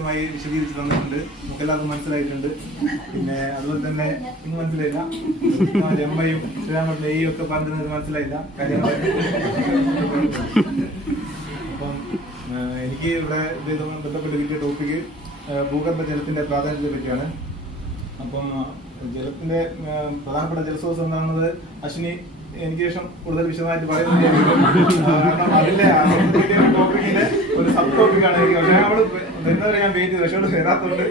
കൃത്യമായി വിശദീകരിച്ച് തന്നിട്ടുണ്ട്. നമുക്ക് എല്ലാവർക്കും മനസ്സിലായിട്ടുണ്ട്. പിന്നെ അതുപോലെ തന്നെ ഇന്ന് മനസ്സിലായില്ല. എമ്മയും രമ്പയും ശ്രീരാമ നെയ്യും ഒക്കെ പറഞ്ഞത് മനസ്സിലായില്ല. കാര്യങ്ങൾ അപ്പം എനിക്ക് ഇവിടെ ബന്ധപ്പെട്ട് കിട്ടിയ ടോപ്പിക്ക് ഭൂഗർഭ ജലത്തിന്റെ പ്രാധാന്യത്തെ പറ്റിയാണ്. അപ്പം ജലത്തിന്റെ പ്രധാനപ്പെട്ട ജലസ്രോതസ് എന്താണെന്നത്? അശ്വിനി എനിക്ക് ശേഷം കൂടുതൽ വിശദമായിട്ട് പറയുന്നത് കാരണം അതിന്റെ ടോപ്പിക്കിന്റെ ഒരു സബ് ടോപ്പിക്കാണ് എനിക്ക് പക്ഷേ അവൾ വരുന്നവരെ ഞാൻ വെയിറ്റ് ചെയ്തു. പക്ഷേ അവൾ വരാത്തോണ്ട്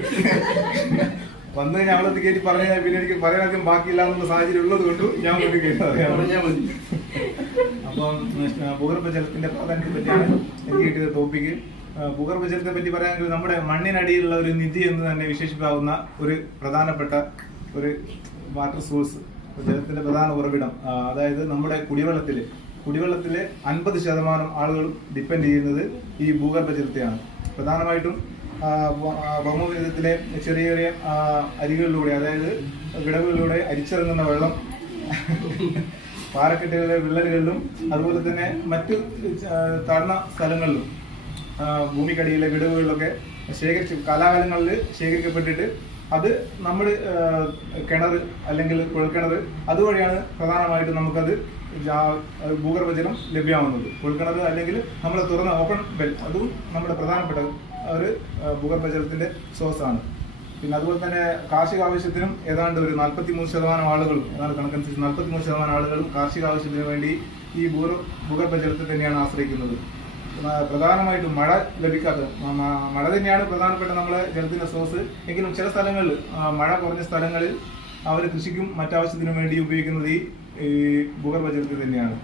വന്നു കഴിഞ്ഞാൽ അവളത് കയറ്റി പറഞ്ഞു കഴിഞ്ഞാൽ പിന്നെ എനിക്ക് പറയാനധികം ബാക്കിയില്ല എന്നുള്ള സാഹചര്യം ഉള്ളത് കൊണ്ട് ഞാൻ വേണ്ടി കേട്ടു അപ്പം ഭൂഗർഭജലത്തിന്റെ പ്രാധാന്യത്തെ പറ്റിയാണ് എനിക്ക് കിട്ടിയ ടോപ്പിക്ക് ഭൂഗർഭജലത്തെ ഭൂഗർഭ ജലത്തെ പറ്റി പറയാമെങ്കിൽ നമ്മുടെ മണ്ണിനടിയിലുള്ള ഒരു നിധി എന്ന് തന്നെ വിശേഷിപ്പാവുന്ന ഒരു പ്രധാനപ്പെട്ട ഒരു വാട്ടർ സോഴ്സ് ജലത്തിന്റെ പ്രധാന ഉറവിടം അതായത് നമ്മുടെ കുടിവെള്ളത്തിൽ കുടിവെള്ളത്തിലെ അൻപത് ശതമാനം ആളുകളും ഡിപ്പെൻഡ് ചെയ്യുന്നത് ഈ ഭൂഗർഭ ജലത്തെയാണ് പ്രധാനമായിട്ടും ആ, ഭ- ആ, ഭൗമവേദത്തിലെ ചെറിയ ചെറിയ അരികളിലൂടെ അതായത് വിടവുകളിലൂടെ അരിച്ചിറങ്ങുന്ന വെള്ളം പാറക്കെട്ടുകളിലെ വിള്ളലുകളിലും അതുപോലെ തന്നെ മറ്റു താഴ്ന്ന സ്ഥലങ്ങളിലും ഭൂമിക്കടിയിലെ വിടവുകളിലൊക്കെ ശേഖരിച്ച് കാലാകാലങ്ങളിൽ ശേഖരിക്കപ്പെട്ടിട്ട് അത് നമ്മൾ കിണർ അല്ലെങ്കിൽ കുഴൽക്കിണർ അതുവഴിയാണ് പ്രധാനമായിട്ടും നമുക്കത് ഭൂഗർഭജലം ഭൂഗർഭ ജലം ലഭ്യമാവുന്നത് കുഴൽക്കിണർ അല്ലെങ്കിൽ നമ്മൾ തുറന്ന ഓപ്പൺ വെൽ അതും നമ്മുടെ പ്രധാനപ്പെട്ട ഒരു ഭൂഗർഭജലത്തിന്റെ സോഴ്സാണ് പിന്നെ അതുപോലെ തന്നെ കാർഷിക ആവശ്യത്തിനും ഏതാണ്ട് ഒരു നാൽപ്പത്തി മൂന്ന് ശതമാനം ആളുകളും ഏതാണ്ട് കണക്കനുസരിച്ച് നാൽപ്പത്തി മൂന്ന് ശതമാനം ആളുകളും കാർഷിക ആവശ്യത്തിന് വേണ്ടി ഈ ഭൂഗർഭജലത്തെ തന്നെയാണ് ആശ്രയിക്കുന്നത്. പ്രധാനമായിട്ടും മഴ ലഭിക്കാത്ത മഴ തന്നെയാണ് പ്രധാനപ്പെട്ട നമ്മളെ ജലത്തിന്റെ സോഴ്സ് എങ്കിലും ചില സ്ഥലങ്ങളിൽ മഴ കുറഞ്ഞ സ്ഥലങ്ങളിൽ അവർ കൃഷിക്കും മറ്റാവശ്യത്തിനും വേണ്ടി ഉപയോഗിക്കുന്നത് ഈ ഭൂഗർഭ ജലത്തിൽ തന്നെയാണ്.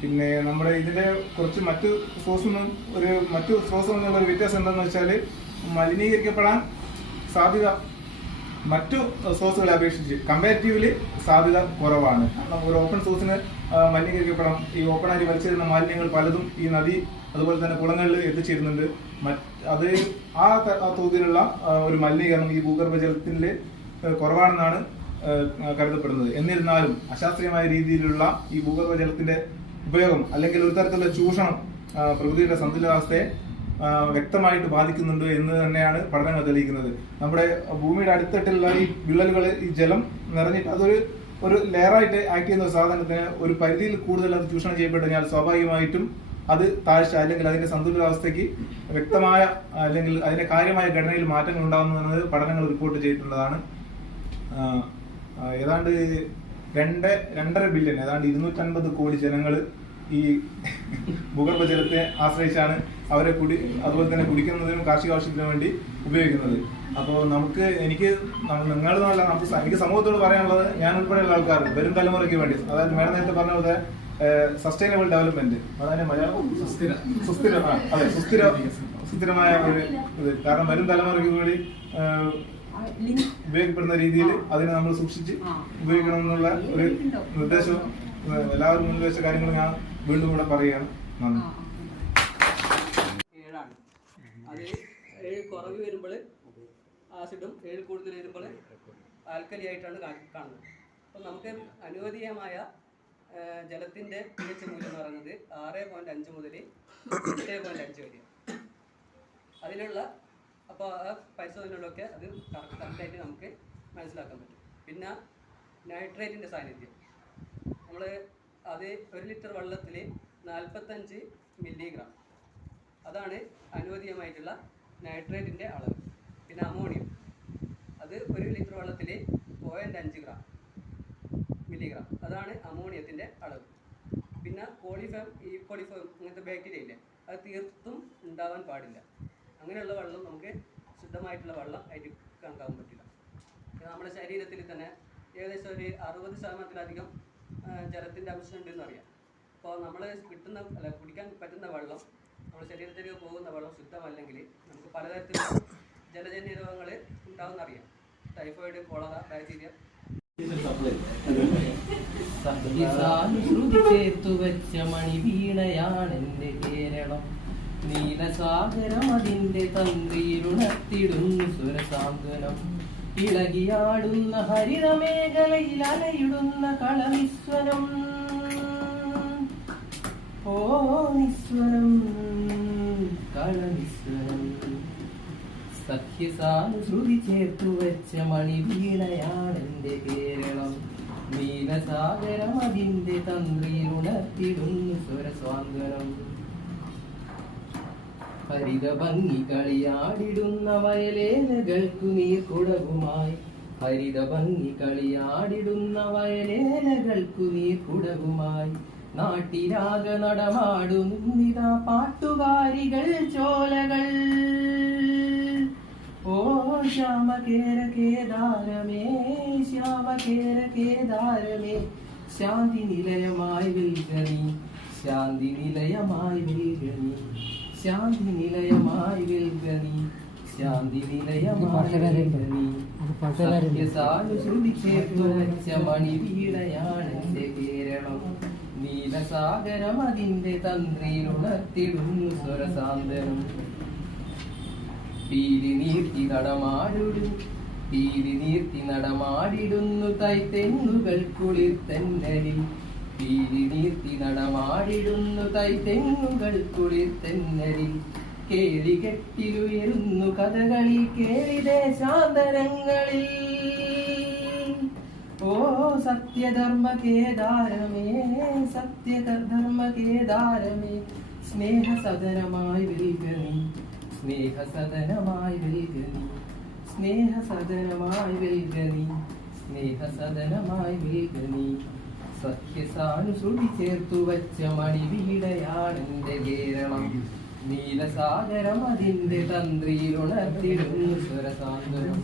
പിന്നെ നമ്മുടെ ഇതിന്റെ കുറച്ച് മറ്റു സോഴ്സൊന്നും ഒരു മറ്റു എന്നുള്ള ഒരു വ്യത്യാസം എന്താണെന്ന് വെച്ചാൽ മലിനീകരിക്കപ്പെടാൻ സാധ്യത മറ്റു സോഴ്സുകളെ അപേക്ഷിച്ച് കമ്പാരിറ്റീവ്ലി സാധ്യത കുറവാണ്. കാരണം ഒരു ഓപ്പൺ സോഴ്സിന് മലിനീകരിക്കപ്പെടാം. ഈ ഓപ്പൺ ആയി വലിച്ചെടുക്കുന്ന മാലിന്യങ്ങൾ പലതും ഈ നദി അതുപോലെ തന്നെ കുളങ്ങളിൽ എത്തിച്ചേരുന്നുണ്ട്. അത് ആ തോതിലുള്ള ഒരു മലിനീകരണം ഈ ഭൂഗർഭജലത്തിൽ കുറവാണെന്നാണ് കരുതപ്പെടുന്നത്. എന്നിരുന്നാലും അശാസ്ത്രീയമായ രീതിയിലുള്ള ഈ ഭൂഗർഭജലത്തിന്റെ ഉപയോഗം അല്ലെങ്കിൽ ഒരു തരത്തിലുള്ള ചൂഷണം പ്രകൃതിയുടെ സന്തുലിതാവസ്ഥയെ വ്യക്തമായിട്ട് ബാധിക്കുന്നുണ്ട് എന്ന് തന്നെയാണ് പഠനങ്ങൾ തെളിയിക്കുന്നത്. നമ്മുടെ ഭൂമിയുടെ അടുത്തിട്ടുള്ള ഈ വിള്ളലുകൾ ഈ ജലം നിറഞ്ഞിട്ട് അതൊരു ഒരു ലെയറായിട്ട് ആക്ട് ചെയ്യുന്ന ഒരു സാധനത്തിന് ഒരു പരിധിയിൽ കൂടുതൽ അത് ചൂഷണം ചെയ്യപ്പെട്ടു കഴിഞ്ഞാൽ സ്വാഭാവികമായിട്ടും അത് താഴ്ച അല്ലെങ്കിൽ അതിന്റെ സന്തുലിതാവസ്ഥയ്ക്ക് വ്യക്തമായ അല്ലെങ്കിൽ അതിന്റെ കാര്യമായ ഘടനയിൽ മാറ്റങ്ങൾ ഉണ്ടാകുന്നത് പഠനങ്ങൾ റിപ്പോർട്ട് ചെയ്തിട്ടുള്ളതാണ്. ഏതാണ്ട് രണ്ട് രണ്ടര ബില്യൺ ഏതാണ്ട് ഇരുന്നൂറ്റൻപത് കോടി ജനങ്ങൾ ഈ ഭൂഗർഭജലത്തെ ആശ്രയിച്ചാണ് അവരെ കുടി അതുപോലെ തന്നെ കുടിക്കുന്നതിനും കാർഷിക ആവശ്യത്തിനും വേണ്ടി ഉപയോഗിക്കുന്നത്. അപ്പോൾ നമുക്ക് എനിക്ക് നിങ്ങൾ നമുക്ക് എനിക്ക് സമൂഹത്തോട് പറയാനുള്ളത് ഞാൻ ഉൾപ്പെടെയുള്ള ആൾക്കാർ വരും തലമുറയ്ക്ക് വേണ്ടി. അതായത് മേഡം നേരത്തെ പറഞ്ഞ പോലെ സസ്റ്റൈനബിൾ ഡെവലപ്മെന്റ് അതായത് മലയാളം സുസ്ഥിര സുസ്ഥിര അതെ സുസ്ഥിര സുസ്ഥിരമായ ഒരു ഇത്. കാരണം വരും തലമുറയ്ക്ക് കൂടി ഉപയോഗപ്പെടുന്ന രീതിയിൽ അതിനെ നമ്മൾ സൂക്ഷിച്ച് ഉപയോഗിക്കണം എന്നുള്ള ഒരു നിർദ്ദേശവും ഏഹ്, എല്ലാവരും മുന്നിൽ വെച്ച ഞാൻ വീണ്ടും കൂടെ പറയുകയാണ്. നന്ദി. ഏഴാണ്. അത് ഏഴ് കുറവ് വരുമ്പോൾ ആസിഡും ഏഴ് കൂടുതൽ വരുമ്പോൾ ആൽക്കലി ആയിട്ടാണ് കാണുന്നത്. അപ്പം നമുക്ക് അനുവദീയമായ ജലത്തിന്റെ പി എച്ച് മൂല്യം എന്ന് പറയുന്നത് ആറ് പോയിന്റ് അഞ്ച് മുതൽ എട്ട് പോയിന്റ് അഞ്ച് വരെ. അതിലുള്ള അപ്പോൾ ആ പരിശോധനയിലൊക്കെ അത് കറക്റ്റായിട്ട് നമുക്ക് മനസ്സിലാക്കാൻ പറ്റും. പിന്നെ നൈട്രേറ്റിന്റെ സാന്നിധ്യം. നമ്മൾ അത് ഒരു ലിറ്റർ വെള്ളത്തിൽ നാൽപ്പത്തഞ്ച് മില്ലിഗ്രാം അതാണ് അനുവദീയമായിട്ടുള്ള നൈട്രേറ്റിന്റെ അളവ്. പിന്നെ അമോണിയം അത് ഒരു ലിറ്റർ വെള്ളത്തിൽ പോയിന്റ് അഞ്ച് ഗ്രാം മില്ലിഗ്രാം അതാണ് അമോണിയത്തിന്റെ അളവ്. പിന്നെ കോളിഫം ഈ കോളിഫം ഇങ്ങനത്തെ ബാക്ടീരിയ ഇല്ലേ അത് തീർത്തും ഉണ്ടാവാൻ പാടില്ല. അങ്ങനെയുള്ള വെള്ളം നമുക്ക് ശുദ്ധമായിട്ടുള്ള വെള്ളം ആയിട്ട് കണക്കാക്കാൻ പറ്റില്ല. നമ്മുടെ ശരീരത്തിൽ തന്നെ ഏകദേശം ഒരു അറുപത് ശതമാനത്തിലധികം ജലത്തിന്റെ അംശം ഉണ്ടെന്ന് അറിയാം. അപ്പോൾ നമ്മൾ കിട്ടുന്ന അല്ല കുടിക്കാൻ പറ്റുന്ന വെള്ളം നമ്മുടെ ശരീരത്തിലേക്ക് പോകുന്ന വെള്ളം ശുദ്ധമല്ലെങ്കിൽ നമുക്ക് പലതരത്തിലുള്ള ജലജന്യ രോഗങ്ങൾ ഉണ്ടാവുമെന്നറിയാം ടൈഫോയിഡ് കോളറ ബാക്ടീരിയ ശ്രുതി ചേർത്തു വെച്ച മണി വീണയാണെന്റെ കേരളം. നീലസാഗരം അതിന്റെ തന്ത്രിയിലുണർത്തിടുന്നു സുരസാന്ത്വനം. ഇളകിയാടുന്ന ഹരിതമേഖലയിൽ അലയിടുന്ന കളനിസ്വരം ഓ നിസ്വരം കളനിസ്വരം സഖ്യസാനുശ്രുതി ചേർത്തു വെച്ച മണിവീണയാണെന്റെ കേരളം. നീലസാഗരം അതിന്റെ തന്ത്രിയിൽ ഉണർത്തിടുന്നു സ്വരസ്വാന്തനം ഹരിത ഭംഗി കളിയാടിടുന്ന വയലേലകൾക്കു നീർക്കുടവുമായി ഹരിത ഭംഗി കളിയാടിടുന്ന വയലേലകൾക്കു നീർക്കുടവുമായി നാട്ടിരാഗ നടമാടുന്നിതാ പാട്ടുകാരികൾ ചോലകൾ. ഓ ശ്യാമകേര കേദാരമേ ശ്യാമകേര കേദാരമേ ശാന്തി നിലയമായി വിൽഗനി ശാന്തി നിലയമായി വിൽഗനി ശാന്തി നിലയമായി വിൽഗനി ശാന്തി നിലയമായി വിൽഗനി സത്യസാനുശ്രുതി ചേർത്തു വെച്ച കേരളം. നീലസാഗരം അതിന്റെ തന്ത്രിയിൽ ഉണർത്തിടുന്നു സ്വരസാന്തരം പീലി നീർത്തി നടമാടുടു പീലി നീർത്തി നടമാടിടുന്നു തൈത്തെങ്ങുകൾ കുളിർ തെന്നലിൽ. പീലി നീർത്തി നടമാടിടുന്നു തൈത്തെങ്ങുകൾ കുളിർ തെന്നലിൽ. കേളി കെട്ടിലുയരുന്നു കഥകളി കേളി ദേശാന്തരങ്ങളിൽ ഓ സത്യധർമ്മ കേദാരമേ സത്യധർമ്മ കേദാരമേ സ്നേഹസദനമായി വിൽഗനി സ്നേഹസദനമായി വിൽഗനി സ്നേഹസദനമായി വിൽഗനി സ്നേഹസദനമായി വിൽഗനി സഖ്യസാനുശ്രുതി ചേർത്തു വച്ച മണിവീടയാണെന്റെ കേരളം. നീലസാഗരം അതിന്റെ തന്ത്രിയിലുണർത്തിടുന്നു സ്വരസാന്തരം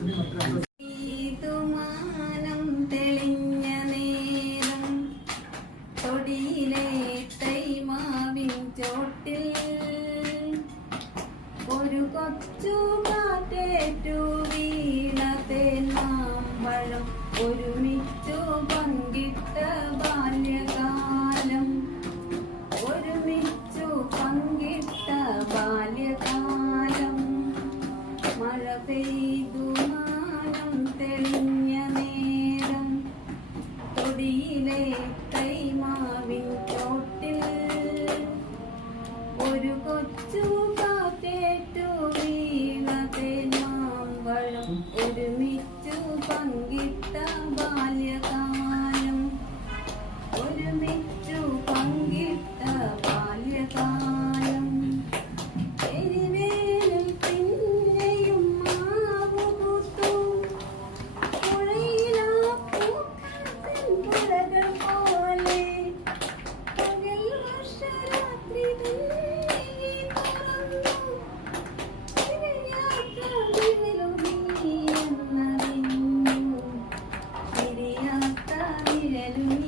hallelujah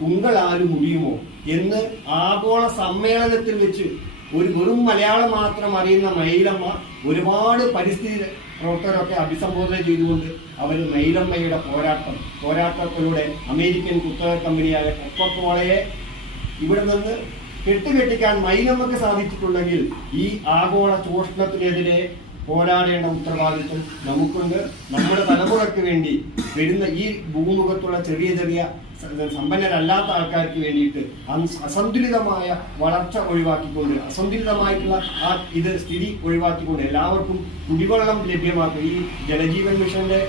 ഉങ്കളാൽ മുടിയുമോ എന്ന് ആഗോള സമ്മേളനത്തിൽ വെച്ച് ഒരു വെറും മലയാളം മാത്രം അറിയുന്ന മയിലമ്മ ഒരുപാട് പരിസ്ഥിതി പ്രവർത്തകരൊക്കെ അഭിസംബോധന ചെയ്തുകൊണ്ട് അവർ മയിലമ്മയുടെ പോരാട്ടം പോരാട്ടത്തിലൂടെ അമേരിക്കൻ കുത്തക കമ്പനിയായ കൊക്കോളയെ ഇവിടെ നിന്ന് കെട്ടുകെട്ടിക്കാൻ മയിലമ്മക്ക് സാധിച്ചിട്ടുണ്ടെങ്കിൽ ഈ ആഗോള ചൂഷണത്തിനെതിരെ പോരാടേണ്ട ഉത്തരവാദിത്വം നമുക്കുണ്ട്. നമ്മുടെ തലമുറയ്ക്ക് വേണ്ടി വരുന്ന ഈ ഭൂമുഖത്തുള്ള ചെറിയ ചെറിയ സമ്പന്നരല്ലാത്ത ആൾക്കാർക്ക് വേണ്ടിയിട്ട് അസന്തുലിതമായ വളർച്ച ഒഴിവാക്കിക്കൊണ്ട് അസന്തുലിതമായിട്ടുള്ള ആ ഇത് സ്ഥിതി ഒഴിവാക്കിക്കൊണ്ട് എല്ലാവർക്കും കുടിവെള്ളം ലഭ്യമാക്കുക. ഈ ജലജീവൻ മിഷന്റെ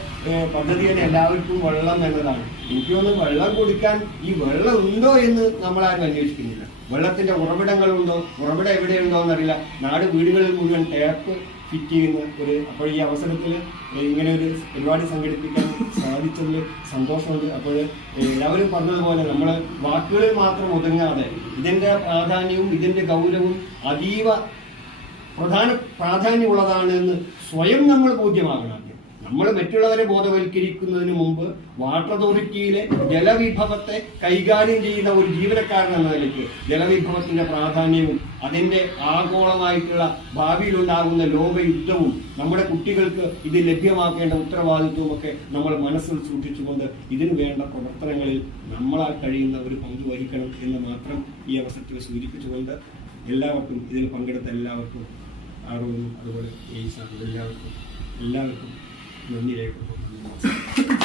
പദ്ധതി തന്നെ എല്ലാവർക്കും വെള്ളം എന്നതാണ് എനിക്ക് തോന്നുന്നു വെള്ളം കുടിക്കാൻ ഈ വെള്ളം ഉണ്ടോ എന്ന് നമ്മൾ ആരും അന്വേഷിക്കുന്നില്ല. വെള്ളത്തിന്റെ ഉറവിടങ്ങളുണ്ടോ? ഉറവിടം എവിടെയുണ്ടോ എന്നറിയില്ല. നാട് വീടുകളിൽ മുഴുവൻ ടാപ്പ് ഫിറ്റ് ചെയ്യുന്ന ഒരു അപ്പോൾ ഈ അവസരത്തിൽ ഇങ്ങനെ ഒരു പരിപാടി സംഘടിപ്പിക്കാൻ സാധിച്ചതിൽ സന്തോഷമുണ്ട്. അപ്പോൾ എല്ലാവരും പറഞ്ഞതുപോലെ നമ്മൾ വാക്കുകളിൽ മാത്രം ഒതുങ്ങാതെ ഇതിന്റെ പ്രാധാന്യവും ഇതിന്റെ ഗൗരവവും അതീവ പ്രധാന പ്രാധാന്യമുള്ളതാണ് എന്ന് സ്വയം നമ്മൾ ബോധ്യമാകണം. നമ്മൾ മറ്റുള്ളവരെ ബോധവൽക്കരിക്കുന്നതിന് മുമ്പ് വാട്ടർ അതോറിറ്റിയിലെ ജലവിഭവത്തെ കൈകാര്യം ചെയ്യുന്ന ഒരു ജീവനക്കാരൻ എന്ന നിലയ്ക്ക് ജലവിഭവത്തിന്റെ പ്രാധാന്യവും അതിന്റെ ആഗോളമായിട്ടുള്ള ഭാവിയിലുണ്ടാകുന്ന ലോകയുദ്ധവും നമ്മുടെ കുട്ടികൾക്ക് ഇത് ലഭ്യമാക്കേണ്ട ഉത്തരവാദിത്വവും ഒക്കെ നമ്മൾ മനസ്സിൽ സൂക്ഷിച്ചുകൊണ്ട് ഇതിനു വേണ്ട പ്രവർത്തനങ്ങളിൽ നമ്മളാൽ കഴിയുന്ന ഒരു പങ്ക് വഹിക്കണം എന്ന് മാത്രം ഈ അവസരത്തിൽ സൂചിപ്പിച്ചുകൊണ്ട് എല്ലാവർക്കും ഇതിൽ പങ്കെടുത്ത എല്ലാവർക്കും ആറോടും അതുപോലെ ഈ സാറിനും എല്ലാവർക്കും എല്ലാവർക്കും നന്ദി രേഖപ്പെടുത്തുന്നു